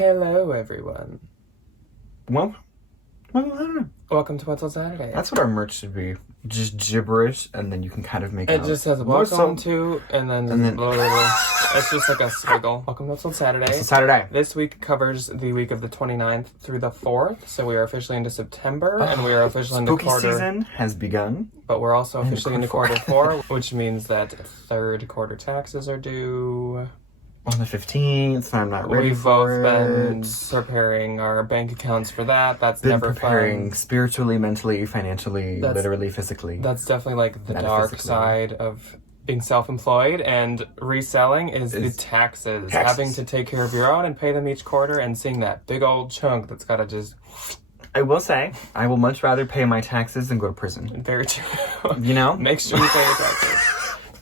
Hello, everyone. Well, Welcome to What's on Saturday. that's what our merch should be. Just gibberish, and then you can kind of make It out. just says welcome to, and then blah, blah, blah. It's just like a squiggle. Welcome to What's on Saturday. It's Saturday. This week covers the week of the 29th through the 4th, so we are officially into September, and we are officially into Spooky quarter... season has begun. But we're also officially into quarter 4, four. which means that third quarter taxes are due... On the 15th, I'm not ready We've for both it. been preparing our bank accounts for that. That's Been never preparing fun. spiritually, mentally, financially, literally, physically. That's definitely like the dark side of being self-employed, and reselling is the taxes. Having to take care of your own and pay them each quarter, and seeing that big old chunk that's gotta just... I will say, I will much rather pay my taxes than go to prison. Very true. You know? Make sure you pay your taxes.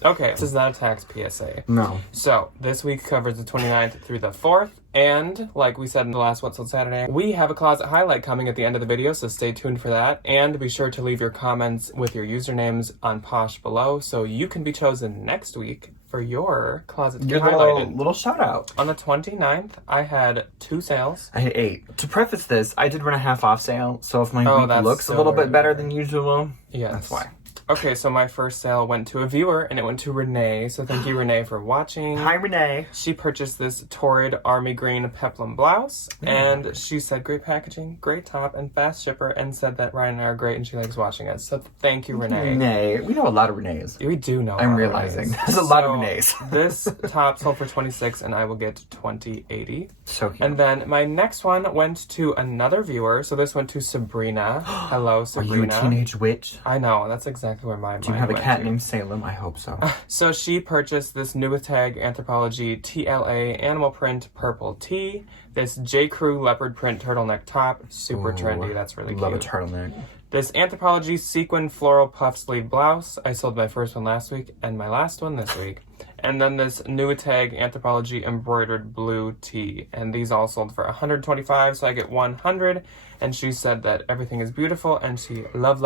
Okay, this is not a tax PSA. No. So, this week covers the 29th through the 4th, and like we said in the last What's on Saturday, we have a closet highlight coming at the end of the video, so stay tuned for that, and be sure to leave your comments with your usernames on Posh below, so you can be chosen next week for your closet to be highlighted. Little shout out. On the 29th, I had 2 sales. I had 8. To preface this, I did run a half off sale, so if my week that's looks a so little bit very better good. than usual, Yes. that's why. Okay, so my first sale went to a viewer, and it went to Renee, so thank you, Renee, for watching. Hi, Renee. She purchased this torrid army green peplum blouse, and she said, great packaging, great top, and fast shipper, and said that Ryan and I are great, and she likes watching it. So thank you, Renee. Renee. We know a lot of Renees. We do know. I'm realizing. There's a lot of Renees. This top sold for $26, and I will get $20.80. So cute. And then my next one went to another viewer, so this went to Sabrina. Hello, Are Sabrina. you a teenage witch? I know, that's exactly where my Do you have a cat named Salem? I hope so. So she purchased this new with tag Anthropology TLA animal print purple tee, this J. Crew leopard print turtleneck top, super trendy, that's really cute. Love a turtleneck. This Anthropology sequin floral puff sleeve blouse, I sold my first one last week and my last one this week. And then this new with tag Anthropology embroidered blue tee, and these all sold for $125, so I get $100. And she said that everything is beautiful, and she loves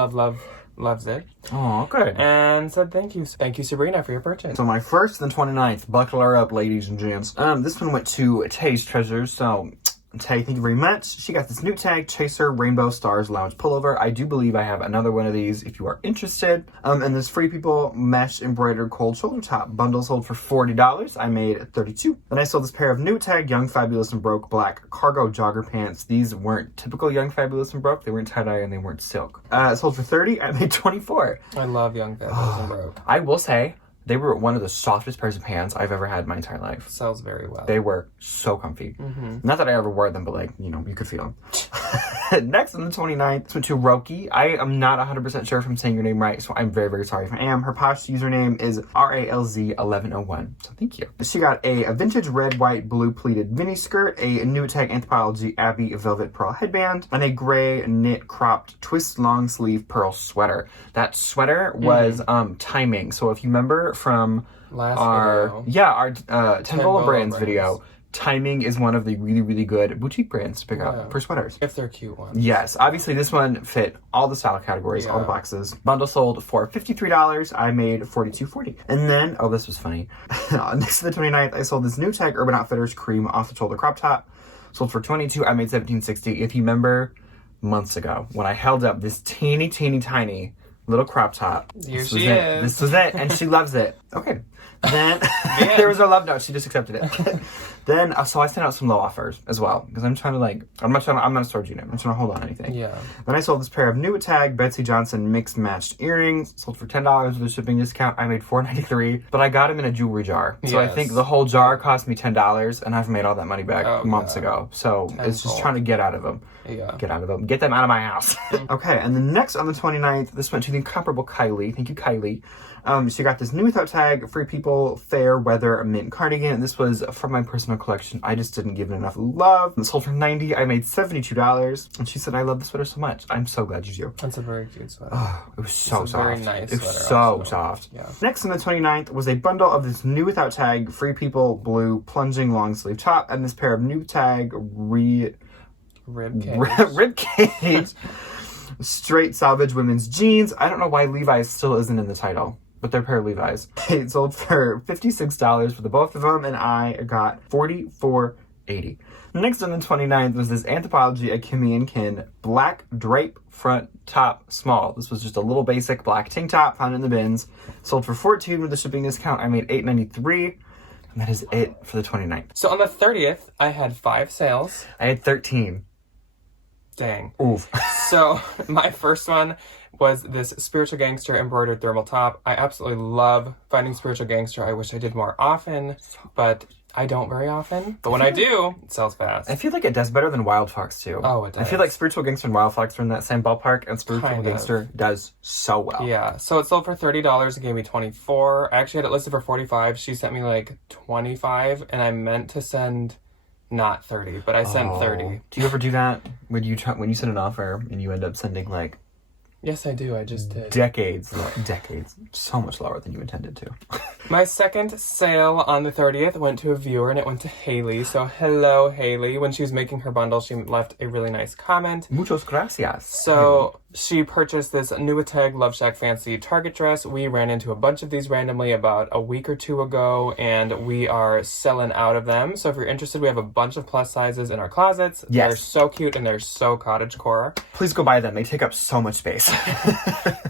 it. Oh, good. And said thank you. Thank you, Sabrina, for your purchase. So my first and 29th, buckle her up, ladies and gents. This one went to Tay's Treasures, so... Tay, thank you very much. She got this new tag Chaser Rainbow Stars Lounge pullover. I do believe I have another one of these if you are interested. And this Free People mesh embroidered cold shoulder top bundle sold for $40. I made $32. Then I sold this pair of new tag Young Fabulous and Broke black cargo jogger pants. These weren't typical Young Fabulous and Broke. They weren't tie-dye and they weren't silk. It sold for $30. I made $24. I love Young Fabulous and Broke. I will say, they were one of the softest pairs of pants I've ever had in my entire life. Sells very well. They were so comfy. Not that I ever wore them, but like, you know, you could feel them. Next on the 29th, went to Roki. I am not 100% sure if I'm saying your name right, so I'm very, very sorry if I am. Her Posh username is RALZ1101. So thank you. She got a vintage red, white, blue pleated mini skirt, a new tag Anthropology Abbey velvet pearl headband, and a gray knit cropped twist long sleeve pearl sweater. That sweater was timing. So if you remember from our 10 Roller Brands video, timing is one of the really, really good boutique brands to pick up for sweaters. If they're cute ones. Yes, obviously this one fit all the style categories, all the boxes. Bundle sold for $53. I made $42.40. And then, oh, this was funny. Next to the 29th, I sold this new tag Urban Outfitters cream off the shoulder crop top. Sold for $22. I made $17.60. If you remember months ago when I held up this teeny, teeny, tiny little crop top. Here she is. This was it, and she loves it. Okay. Then there was her love note. She just accepted it. Then so I sent out some low offers as well because I'm trying to I'm not a storage unit. I'm trying to hold on anything. Yeah. Then I sold this pair of new tag Betsy Johnson mixed matched earrings. Sold for $10 with a shipping discount. I made $4.93, but I got them in a jewelry jar. So I think the whole jar cost me $10, and I've made all that money back months ago. So it's just trying to get out of them. Yeah. Get out of them. Get them out of my house. Okay, and then next on the 29th, this went to the incomparable Kylie. Thank you, Kylie. She got this new without tag, Free People, Fair Weather mint cardigan. This was from my personal collection. I just didn't give it enough love. It sold for $90. I made $72. And she said, I love the sweater so much. I'm so glad you do. That's a very cute sweater. Oh, it was so soft. Very nice it was sweater so also. soft. Yeah. Next on the 29th was a bundle of this new without tag, Free People blue plunging long sleeve top, and this pair of new tag Rib cage straight salvage women's jeans. I don't know why Levi's still isn't in the title, but they're a pair of Levi's. It sold for $56 for the both of them, and I got $44.80. Next on the 29th was this Anthropology a Kimmy and Kin black drape front top small. This was just a little basic black tank top found in the bins. Sold for $14 with a shipping discount. I made $8.93. And that is it for the 29th. So on the 30th, I had 5 sales. I had 13. Dang. Oof. So my first one was this Spiritual Gangster embroidered thermal top. I absolutely love finding Spiritual Gangster. I wish I did more often, but I don't very often. But when I do, it sells fast. I feel like it does better than Wild Fox too. Oh, it does. I feel like Spiritual Gangster and Wild Fox are in that same ballpark, and Spiritual Gangster does so well. Yeah, so it sold for $30. It gave me 24. I actually had it listed for 45. She sent me like 25, and I meant to send not 30, but I sent 30. Do you ever do that when you send an offer and you end up sending like? Yes, I do. I just did. Decades, so much lower than you intended to. My second sale on the 30th went to a viewer, and it went to Haley. So hello, Haley. When she was making her bundle, she left a really nice comment. Muchas gracias. So she purchased this Newiteg Love Shack Fancy Target dress. We ran into a bunch of these randomly about a week or two ago, and we are selling out of them. So if you're interested, we have a bunch of plus sizes in our closets. Yes. They're so cute, and they're so cottagecore. Please go buy them. They take up so much space.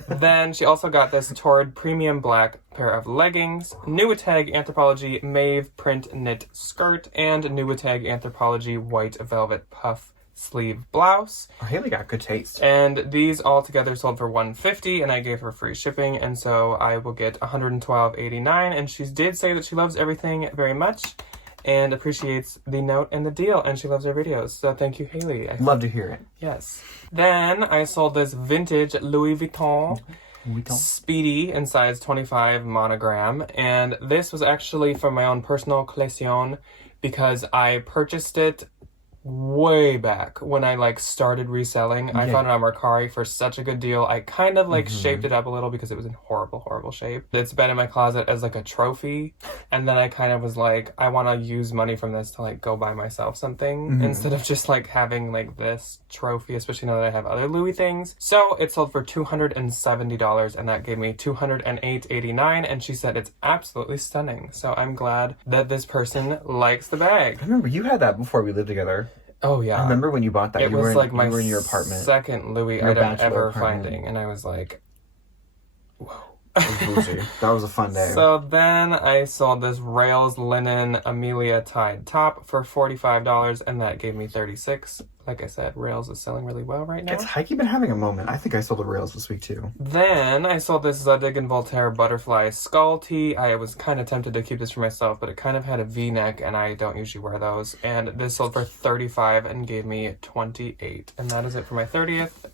Then she also got this Torrid premium black pair of leggings, Newiteg Anthropology Maeve print knit skirt, and Newiteg Anthropology white velvet puff sleeve blouse. Oh, Haley got good taste. And these all together sold for $150, and I gave her free shipping, and so I will get $112.89. And she did say that she loves everything very much and appreciates the note and the deal, and she loves our videos. So thank you, Haley. Love to hear it. Yes. Then I sold this vintage Louis Vuitton Speedy in size 25 monogram, and this was actually from my own personal collection because I purchased it way back when I started reselling. I found it on Mercari for such a good deal. I kind of shaped it up a little because it was in horrible shape. It's been in my closet as a trophy, and then I kind of was like, I want to use money from this to go buy myself something instead of just having this trophy, especially now that I have other Louis things. So it sold for $270, and that gave me $208.89, and she said it's absolutely stunning. So I'm glad that this person likes the bag. I remember you had that before we lived together. Oh, yeah. I remember when you bought that. It was my my in your apartment. Second Louis item ever finding. And I was like, whoa. That was a fun day. So then I sold this Rails linen Amelia tied top for $45, and that gave me $36. Like I said, Rails is selling really well right now. It's Heike been having a moment. I think I sold the Rails this week too. Then I sold this Zadig and Voltaire butterfly skull tee. I was kind of tempted to keep this for myself, but it kind of had a V-neck, and I don't usually wear those. And this sold for $35 and gave me $28. And that is it for my 30th.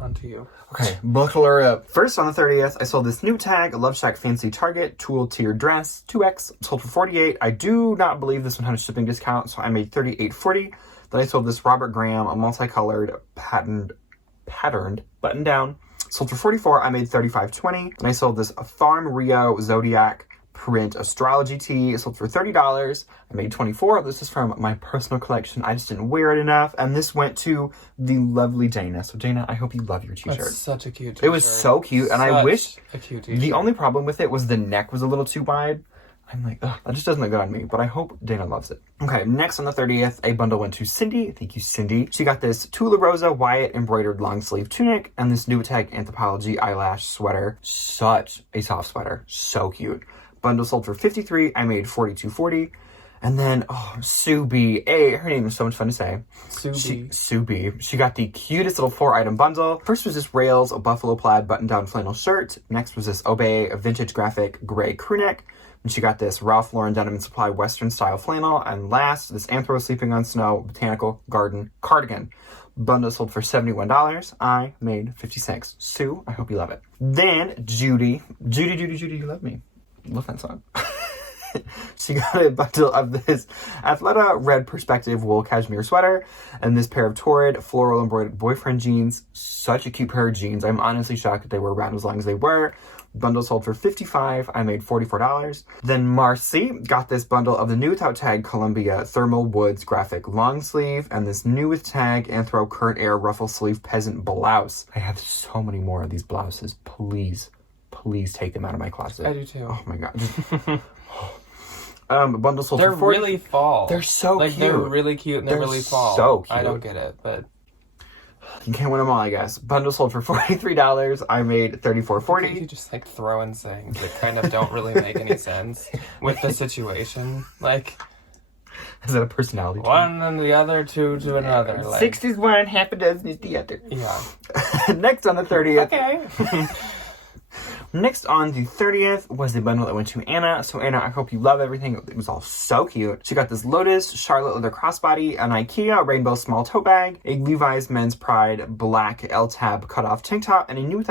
On to you. Okay, buckle her up. First on the 30th, I sold this Newiteg Love Shack Fancy Target Tulle Tier Dress 2X. Sold for $48. I do not believe this one had a shipping discount, so I made $38.40. Then I sold this Robert Graham, a multicolored patterned button down. Sold for $44. I made $35.20. And I sold this Farm Rio Zodiac print astrology tee. It sold for $30. I made $24. This is from my personal collection. I just didn't wear it enough. And this went to the lovely Dana. So Dana, I hope you love your t-shirt. That's such a cute t-shirt. It was so cute. And I wish a cute t-shirt. The only problem with it was the neck was a little too wide. I'm like, ugh, that just doesn't look good on me, but I hope Dana loves it. Okay, next on the 30th, a bundle went to Cindy. Thank you, Cindy. She got this Tula Rosa Wyatt embroidered long sleeve tunic and this Newiteg Anthropology eyelash sweater. Such a soft sweater. So cute. Bundle sold for $53. I made $42.40. And then, Sue B. Her name is so much fun to say. Sue B. She got the cutest little 4-item bundle. First was this Rails, a buffalo plaid button-down flannel shirt. Next was this Obey, a vintage graphic gray crew neck. And she got this Ralph Lauren Denim & Supply Western style flannel. And last, this Anthro Sleeping on Snow Botanical Garden cardigan. Bundle sold for $71. I made $56. Sue, I hope you love it. Then Judy, you love me. Love that song. She got a bundle of this Athleta red perspective wool cashmere sweater and this pair of Torrid floral embroidered boyfriend jeans. Such a cute pair of jeans. I'm honestly shocked that they were around as long as they were. Bundle sold for $55. I made $44. Then Marcy got this bundle of the new Newiteg Columbia Thermal Woods graphic long sleeve and this Newiteg Anthro Current Air ruffle sleeve peasant blouse. I have so many more of these blouses. Please take them out of my closet. I do too. Oh my god. Bundle sold They're for 40. really fall. They're so like, cute. They're really cute and they're really fall. So cute. I don't get it, but you can't win them all, I guess. Bundle sold for $43. I made $34.40. you just like throw in sayings that kind of don't really make any sense with the situation. Like, is that a personality? One and the other, two to another. Like, 6 is one, half a dozen is the other. Yeah. Next on the 30th. Okay. Next on the 30th was the bundle that went to Anna. So Anna, I hope you love everything. It was all so cute. She got this Lotus Charlotte leather crossbody, an IKEA rainbow small tote bag, a Levi's Men's Pride black L-tab cutoff tank top, and a new with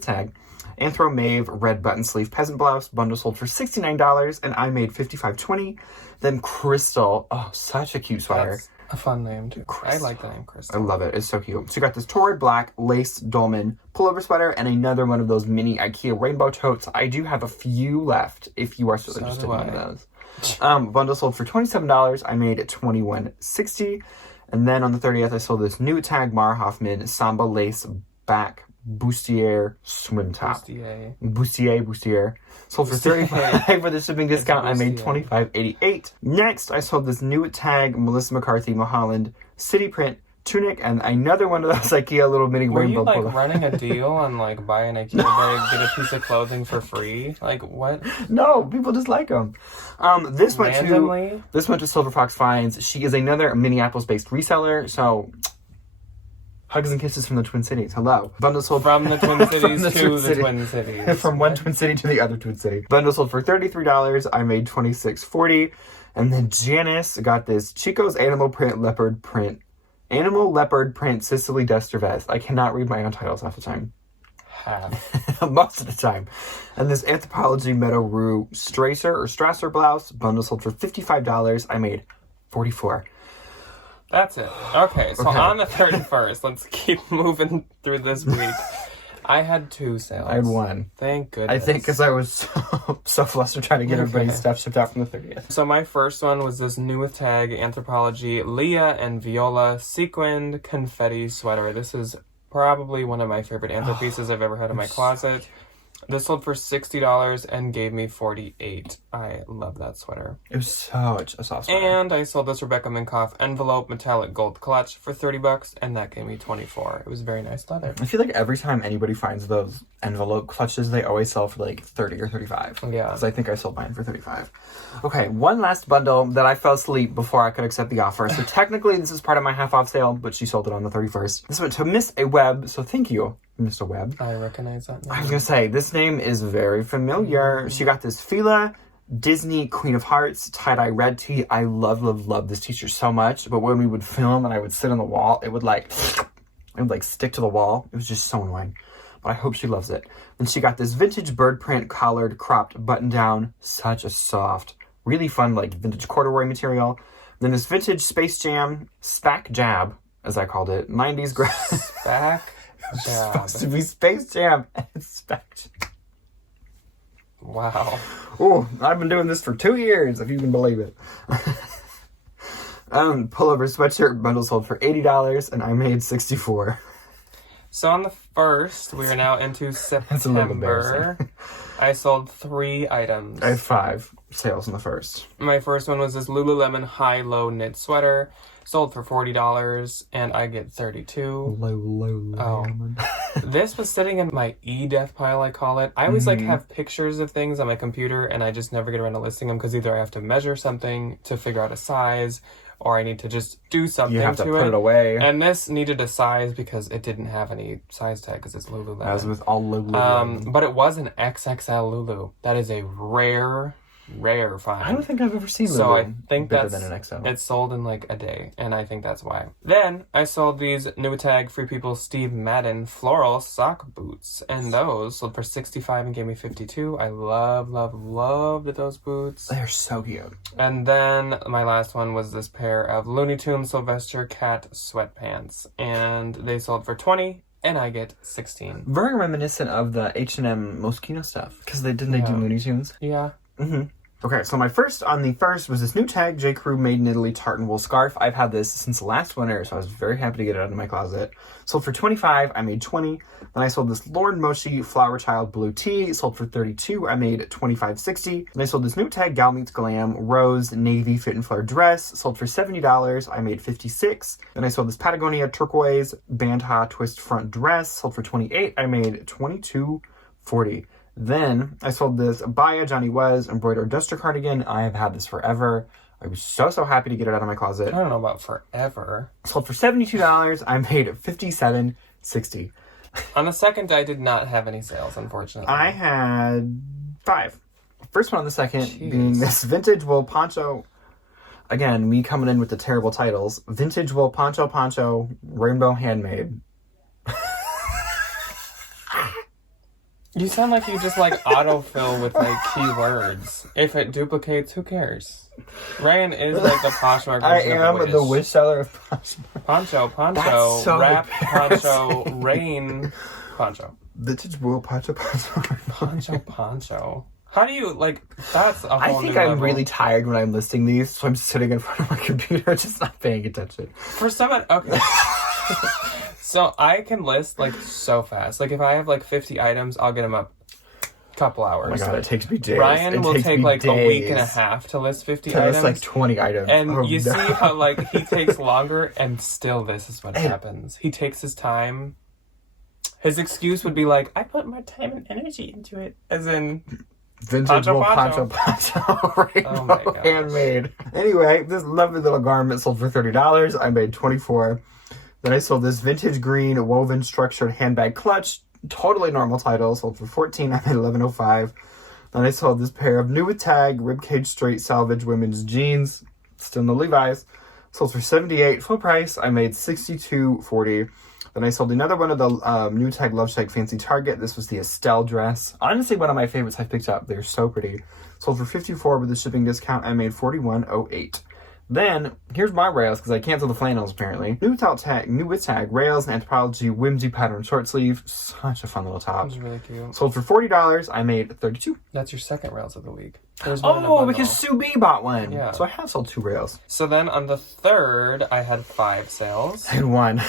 tag, Anthro Maeve red button sleeve peasant blouse. Bundle sold for $69, and I made $55.20. Then Crystal, oh, such a cute sweater. That's a fun name too. Crystal. I like the name Crystal. I love it. It's so cute. So you got this torrid black lace dolman pullover sweater and another one of those mini IKEA rainbow totes. I do have a few left if you are still interested in one of those. Bundle sold for $27. I made it $21.60. And then on the 30th, I sold this new tag Mara Hoffman Samba lace back bustier swim top. Bustier. Sold for $35 for the shipping discount. I made $25.88. Next, I sold this new tag Melissa McCarthy Mulholland city print tunic and another one of those IKEA little mini rainbow. Were you like running a deal on like buy an IKEA bag, get a piece of clothing for free? Like what? No, people just like them. This went to Silver Fox Finds. She is another Minneapolis-based reseller. So. Hugs and kisses from the Twin Cities. Hello. Bundle sold from the Twin Cities to the Twin Cities. From one Twin City to the other Twin City. Bundle sold for $33. I made $26.40. And then Janice got this Chico's Animal Leopard Print Sicily Duster Vest. I cannot read my own titles half the time. Most of the time. And this Anthropology Meadow Rue Strasser blouse. Bundle sold for $55. I made $44. That's it. Okay, so on the 31st, let's keep moving through this week. I had 2 sales. I had 1. Thank goodness. I think because I was so flustered trying to get everybody's stuff shipped out from the 30th. So my first one was this new with tag Anthropology Leah and Viola sequined confetti sweater. This is probably one of my favorite antho pieces I've ever had in my closet. This sold for $60 and gave me $48. I love that sweater. It was such a soft sweater. And I sold this Rebecca Minkoff envelope metallic gold clutch for $30, and that gave me $24. It was very nice leather. I feel like every time anybody finds those envelope clutches, they always sell for like $30 or $35. Yeah. Because I think I sold mine for $35. Okay, one last bundle that I fell asleep before I could accept the offer. So technically this is part of my half-off sale, but she sold it on the 31st. This went to Miss A Webb, so thank you, Mr. Webb. I recognize that name. I was going to say, this name is very familiar. She got this Fila Disney Queen of Hearts tie-dye red tee. I love this t-shirt so much, but when we would film and I would sit on the wall, it would stick to the wall. It was just so annoying. But I hope she loves it. And she got this vintage bird print collared cropped button down. Such a soft, really fun like vintage corduroy material. And then this vintage Space Jam Spack Jab, as I called it, 90s grass. Spack It's supposed to be Space Jam and Spack Jam. Wow. Oh, I've been doing this for 2 years, if you can believe it. Pullover sweatshirt bundle sold for $80, and I made $64. So on the 1st, we are now into September. That's a little embarrassing. I sold 3 items. I had 5 sales in the first. My first one was this Lululemon high-low knit sweater. Sold for $40, and I get $32. Low. This was sitting in my e-death pile, I call it. I always have pictures of things on my computer, and I just never get around to listing them because either I have to measure something to figure out a size, or I need to just do something to it. You have to put it away. And this needed a size because it didn't have any size tag because it's Lululemon. As with all Lululemon. But it was an XXL Lulu. That is a rare find. I don't think I've ever seen Lulu. So I think bigger than an XL. It's sold in like a day, and I think that's why. Then I sold these new tag Free People Steve Madden floral sock boots, and those sold for $65 and gave me $52. I loved those boots. They're so cute. And then my last one was this pair of Looney Tunes Sylvester Cat sweatpants, and they sold for $20. And I get $16. Very reminiscent of the H&M Moschino stuff, because they do Looney Tunes. Yeah. Mm-hmm. Okay, so my first on the first was this new tag, J. Crew Made in Italy Tartan Wool Scarf. I've had this since last winter, so I was very happy to get it out of my closet. Sold for $25, I made $20. Then I sold this Lord Moshi Flower Child Blue Tee, sold for $32, I made $25.60. Then I sold this new tag, Gal Meets Glam Rose Navy Fit and Flare Dress, sold for $70, I made $56. Then I sold this Patagonia Turquoise Bandha Twist Front Dress, sold for $28, I made $22.40. Then I sold this Baya Johnny Was embroidered duster cardigan. I have had this forever. I was so happy to get it out of my closet. I don't know about forever. Sold for $72. I made $57.60. On the second, I did not have any sales, unfortunately. I had 5. First one on the second being this vintage wool poncho. Again, me coming in with the terrible titles. Vintage wool poncho, rainbow handmade. You sound like you just like autofill with like keywords. If it duplicates, who cares? Ryan is like the Poshmark version I am the wish seller of Poshmark. Poncho, so wrap poncho, rain poncho. Vintage wool poncho. Poncho. How do you like? That's a whole I think new I'm level. really tired when I'm listing these, so I'm sitting in front of my computer, just not paying attention. For someone, okay. So I can list like so fast. Like if I have like 50 items, I'll get them up a couple hours. Oh my god, it takes me days. Ryan will take like a week and a half to list 50 items. List like 20 items. And you see how like he takes longer, and still this is what happens. He takes his time. His excuse would be like, I put more time and energy into it. As in... Vintage wool poncho. Rainbow handmade. Anyway, this lovely little garment sold for $30. I made $24. Then I sold this vintage green woven structured handbag clutch. Totally normal title. Sold for $14. I made $11.05. Then I sold this pair of new with tag ribcage straight salvage women's jeans. Still no Levi's. Sold for $78. Full price. I made $62.40. Then I sold another one of the new tag Love Shack Fancy Target. This was the Estelle Dress. Honestly, one of my favorites I picked up. They're so pretty. Sold for $54 with a shipping discount. I made $41.08. Then, here's my rails, because I canceled the flannels, apparently. New with tag, rails and Anthropology whimsy pattern short sleeve. Such a fun little top. It's really cute. Sold for $40. I made $32. That's your second rails of the week. Because Sue B bought one. Yeah. So I have sold 2 rails. So then on the third, I had 5 sales. And 1.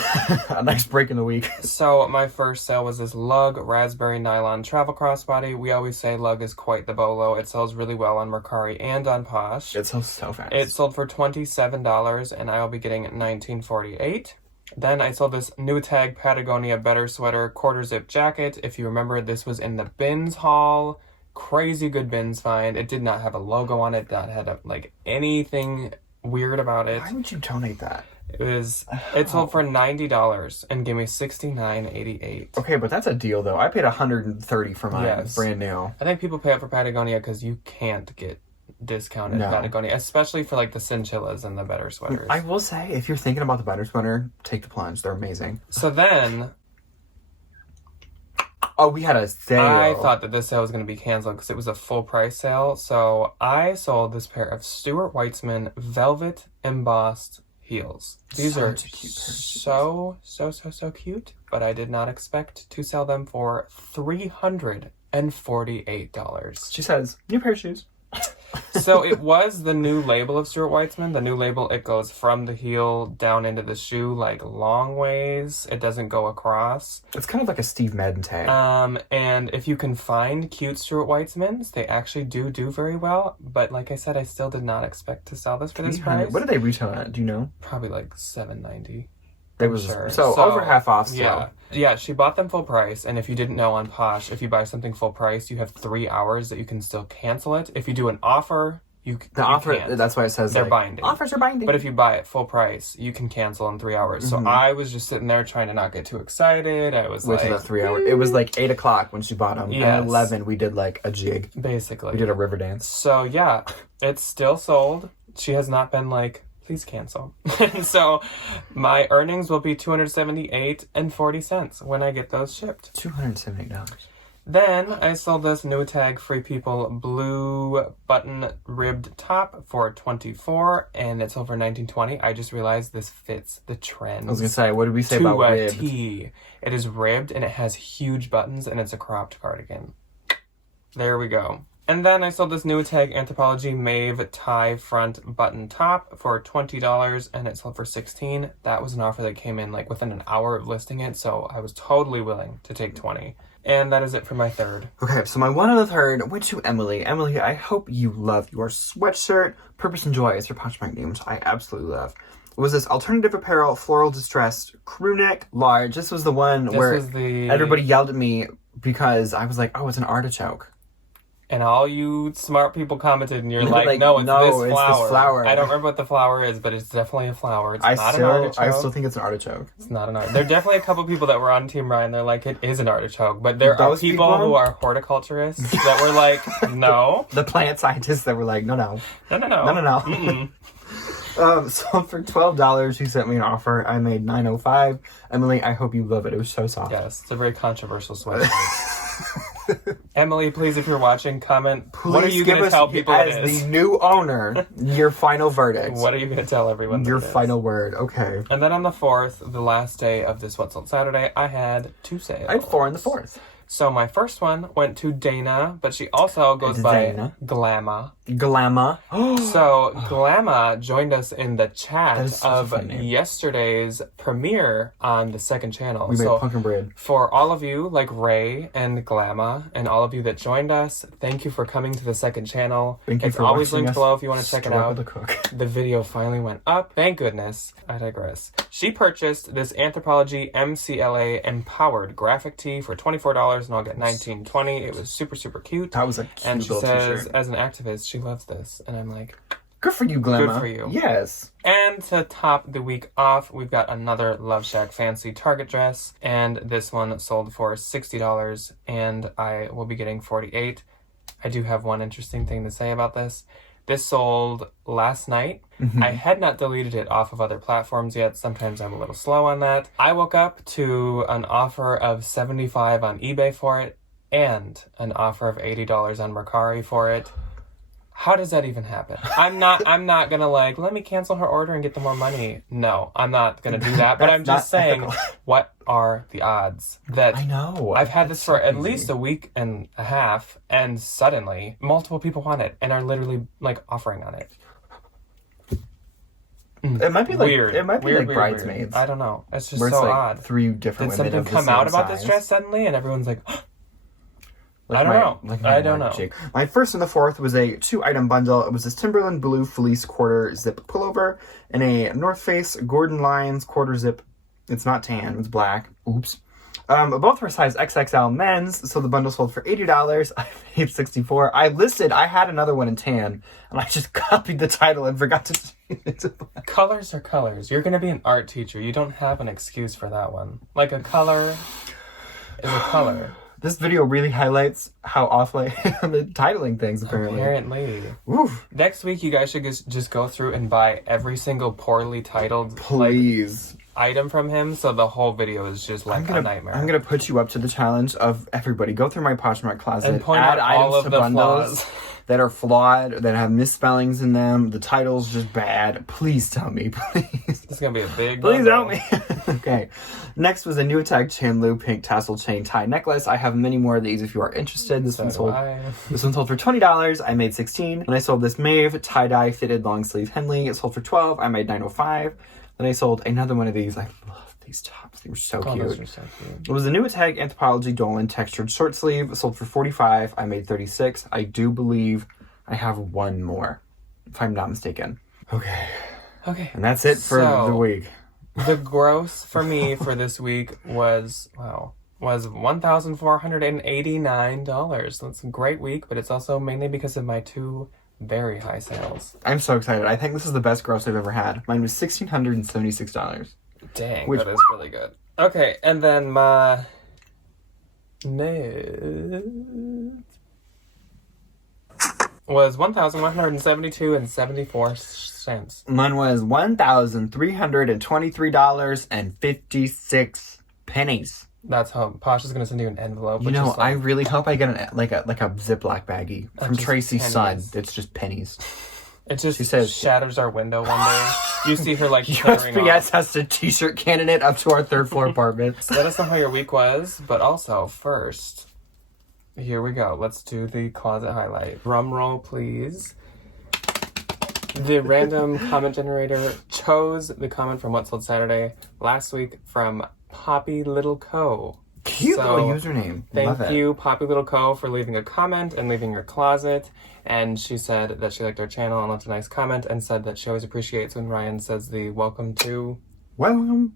A nice break in the week. So my first sale was this Lug Raspberry Nylon Travel Crossbody. We always say Lug is quite the bolo. It sells really well on Mercari and on Posh. It sells so fast. It sold for $27, and I'll be getting $19.48. Then I sold this new tag Patagonia Better Sweater quarter zip jacket. If you remember, this was in the bins haul. Crazy good bins find. It did not have a logo on it. That had like anything weird about it. Why would you donate that? It sold for $90 and gave me $69.88. Okay, but that's a deal though. I paid $130 for mine. Yes. Brand new. I think people pay up for Patagonia because you can't get discounted Patagonia, especially for like the cinchillas and the better sweaters. I will say, if you're thinking about the better sweater, take the plunge. They're amazing. So then... Oh, we had a sale. I thought that this sale was going to be canceled because it was a full price sale. So I sold this pair of Stuart Weitzman Velvet Embossed heels. These are so cute, but I did not expect to sell them for $348. She says, new pair of shoes. So it was the new label of Stuart Weitzman. The new label, it goes from the heel down into the shoe, like long ways. It doesn't go across. It's kind of like a Steve Madden tag. And if you can find cute Stuart Weitzmans, they actually do very well. But like I said, I still did not expect to sell this for this price. What did they retail at? Do you know? Probably like $7.90. So over half off still. Yeah, she bought them full price, and if you didn't know on Posh, if you buy something full price, you have 3 hours that you can still cancel it. If you do an offer, you can't. That's why it says they're binding. Offers are binding. But if you buy it full price, you can cancel in 3 hours. So I was just sitting there trying to not get too excited. I was Wait till that 3 hour. It was like 8 o'clock when she bought them. Yes. And 11, we did like a jig. Basically. We did a river dance. So yeah, it's still sold. She has not been like, please cancel. And so my earnings will be $278.40 when I get those shipped. $278. Then I sold this new tag Free People blue button ribbed top for $24, and it sold for $19.20. I just realized this fits the trend. I was gonna say, what did we say about ribbed? It is ribbed and it has huge buttons and it's a cropped cardigan. There we go. And then I sold this new tag Anthropology Maeve tie front button top for $20 and it sold for $16. That was an offer that came in like within an hour of listing it, so I was totally willing to take $20. And that is it for my third. Okay, so my one and a third went to Emily. Emily, I hope you love your sweatshirt. Purpose and Joy is your Poshmark name, which I absolutely love. It was this alternative apparel, floral distressed crew neck, large. This was the one where everybody yelled at me because I was like, oh, it's an artichoke. And all you smart people commented, and you're like, no, it's this flower. I don't remember what the flower is, but it's definitely a flower. It's not an artichoke. I still think it's an artichoke. It's not an artichoke. There are definitely a couple people that were on Team Ryan. They're like, it is an artichoke. But there are people who are horticulturists that were like, no. The plant scientists that were like, no. No. So for $12, she sent me an offer. I made $9.05. Emily, I hope you love it. It was so soft. Yes, it's a very controversial sweatshirt. Emily, please, if you're watching, comment. Please, what are you going to tell people it is? As the new owner, your final verdict. What are you going to tell everyone? Your final word. Okay. And then on the 4th, the last day of this What Sold Saturday, I had 2 sales. I had 4 on the 4th. So my first one went to Dana, but she also goes by Glamma. Glamma. So Glamma joined us in the chat of yesterday's premiere on the second channel. We made pumpkin bread. For all of you like Ray and Glamma and all of you that joined us, thank you for coming to the second channel. Thank you it's for always watching linked below if you want to check it out. To cook. The video finally went up. Thank goodness. I digress. She purchased this Anthropology MCLA Empowered graphic tee for $24 and I'll get $19.20. It was super, super cute. That was a cute And she little says, t-shirt. as an activist, she loves this. And I'm like, good for you, Glamma. good for you. Yes. And to top the week off, we've got another Love Shack Fancy Target dress. And this one sold for $60 and I will be getting $48. I do have one interesting thing to say about this. This sold last night. Mm-hmm. I had not deleted it off of other platforms yet. Sometimes I'm a little slow on that. I woke up to an offer of $75 on eBay for it and an offer of $80 on Mercari for it. How does that even happen? I'm not gonna like, let me cancel her order and get the more money. No, I'm not gonna do that. But I'm just saying, what are the odds that I know I've had this for at least a week and a half, and suddenly multiple people want it and are literally like offering on it. It might be like weird. It might be weird, like weird, Bridesmaids. Weird. I don't know. It's just where so it's like odd. 3 different Did women something of the come same out about size. this dress suddenly, and everyone's like, Like I don't know. My first and the 4th was a 2-item bundle. It was this Timberland blue fleece quarter zip pullover and a North Face Gordon Lyons quarter zip. It's not tan, it's black. Oops. Both were size XXL men's, so the bundle sold for $80. I paid $64. I had another one in tan, and I just copied the title and forgot to change it to black. Colors are colors. You're going to be an art teacher. You don't have an excuse for that one. Like, a color is a color. This video really highlights how awful I am at titling things, apparently. Apparently. Oof. Next week, you guys should just go through and buy every single poorly titled please item from him, so the whole video is just like a nightmare. I'm going to put you up to the challenge of everybody. Go through my Poshmark closet, and point add out items all of to the bundles flaws that are flawed, that have misspellings in them, the title's just bad. Please tell me, please. It's going to be a big Please bundle. help me. Okay. Next was a new tag Chandlu pink tassel chain tie necklace. I have many more of these if you are interested. This one sold for $20. I made $16. And I sold this Maeve tie-dye fitted long sleeve Henley. It sold for $12. I made $9.05. Then I sold another one of these. I love these tops. They were so cute. Those are so cute. It was a new tag Anthropology Dolan textured short sleeve. It sold for $45. I made $36. I do believe I have one more, if I'm not mistaken. Okay. And that's it for the week. The gross for me for this week was $1,489. That's a great week, but it's also mainly because of my 2 very high sales. I'm so excited. I think this is the best gross I've ever had. Mine was $1,676. Dang, that is really good. Okay, and then my next was $1,172.74. Mine was $1,323.56. That's how Posh is going to send you an envelope. You know, I really hope I get a Ziploc baggie from Tracy's son. It's just pennies. It just shatters our window one day. You see her like USPS has a t-shirt candidate up to our 3rd floor apartment. So let us know how your week was, but also first, here we go. Let's do the closet highlight. Drum roll, please. The random comment generator chose the comment from What Sold Saturday last week from Poppy Little Co. Cute little username. Thank you, Poppy Little Co, for leaving a comment and leaving your closet. And she said that she liked our channel and left a nice comment and said that she always appreciates when Ryan says the welcome to. Welcome.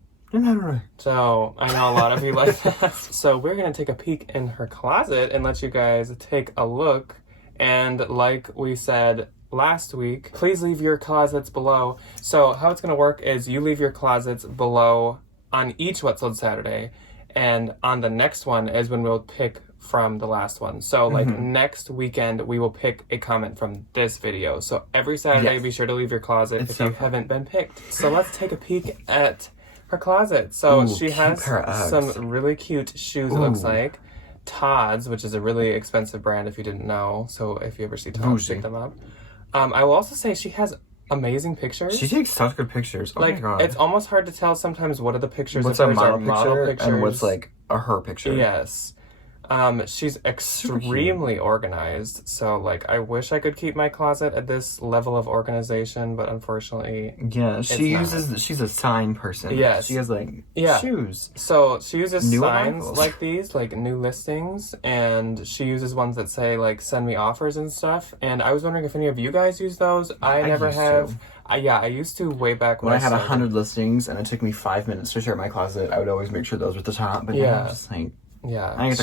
So I know a lot of you like that. So we're going to take a peek in her closet and let you guys take a look. And like we said last week, please leave your closets below. So how it's going to work is you leave your closets below on each What Sold Saturday. And on the next one is when we'll pick from the last one. So like next weekend, we will pick a comment from this video. So every Saturday, be sure to leave your closet if you haven't been picked. So let's take a peek at her closet. So she has some really cute shoes, it looks like. Todd's, which is a really expensive brand if you didn't know. So if you ever see Todd's, pick them up. I will also say she has amazing pictures. She takes such good pictures. Oh like, my god. It's almost hard to tell sometimes what are the pictures. What's a model picture and what's like a her picture. Yes. She's extremely organized. So like I wish I could keep my closet at this level of organization, but unfortunately she's a sign person. Yes. She has like shoes. So she uses new signs arrivals. like these, like new listings, and she uses ones that say like send me offers and stuff. And I was wondering if any of you guys use those. I never have. I used to way back when I had 100 listings and it took me 5 minutes to share my closet. I would always make sure those were at the top. But now I'm just like,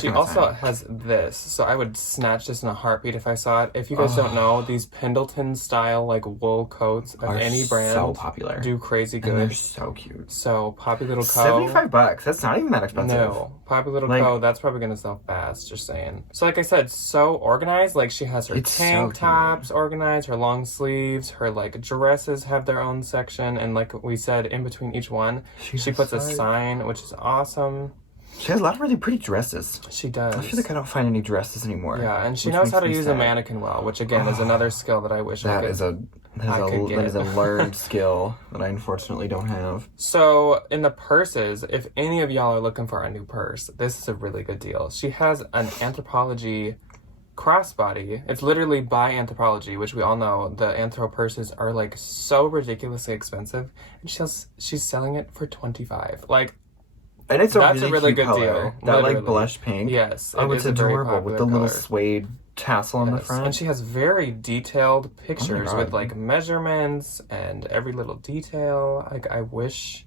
she also has this, so I would snatch this in a heartbeat if I saw it. If you guys don't know, these Pendleton style like wool coats of any brand so popular, do crazy good. And they're so cute. So Poppy Little Co. $75. That's not even that expensive. No, Poppy Little Co. That's probably gonna sell fast. Just saying. So like I said, so organized. Like she has her tank tops organized, her long sleeves, her like dresses have their own section, and like we said, in between each one, she puts a sign, which is awesome. She has a lot of really pretty dresses. She does. I feel like I don't find any dresses anymore. Yeah, and she knows how to use a mannequin well, which again is another skill that I wish I could. That is a learned skill that I unfortunately don't have. So in the purses, if any of y'all are looking for a new purse, this is a really good deal. She has an Anthropology crossbody. It's literally by Anthropology, which we all know the Anthro purses are like so ridiculously expensive, and she's selling it for $25. Like. And it's that's a really good deal. That like blush pink. Yes. It's adorable with the little suede tassel on the front. And she has very detailed pictures with like measurements and every little detail. Like I wish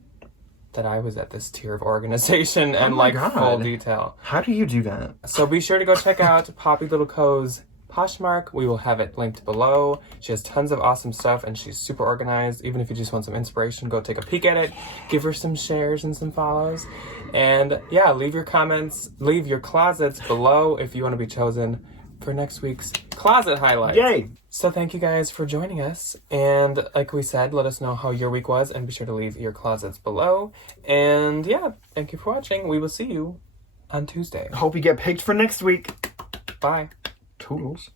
that I was at this tier of organization and like full detail. How do you do that? So be sure to go check out Poppy Little Co.'s Poshmark. We will have it linked below. She has tons of awesome stuff and she's super organized. Even if you just want some inspiration, go take a peek at it. Give her some shares and some follows. And yeah, leave your comments, leave your closets below if you want to be chosen for next week's closet highlight. Yay! So thank you guys for joining us. And like we said, let us know how your week was and be sure to leave your closets below. And yeah, thank you for watching. We will see you on Tuesday. Hope you get picked for next week. Bye. Toodles.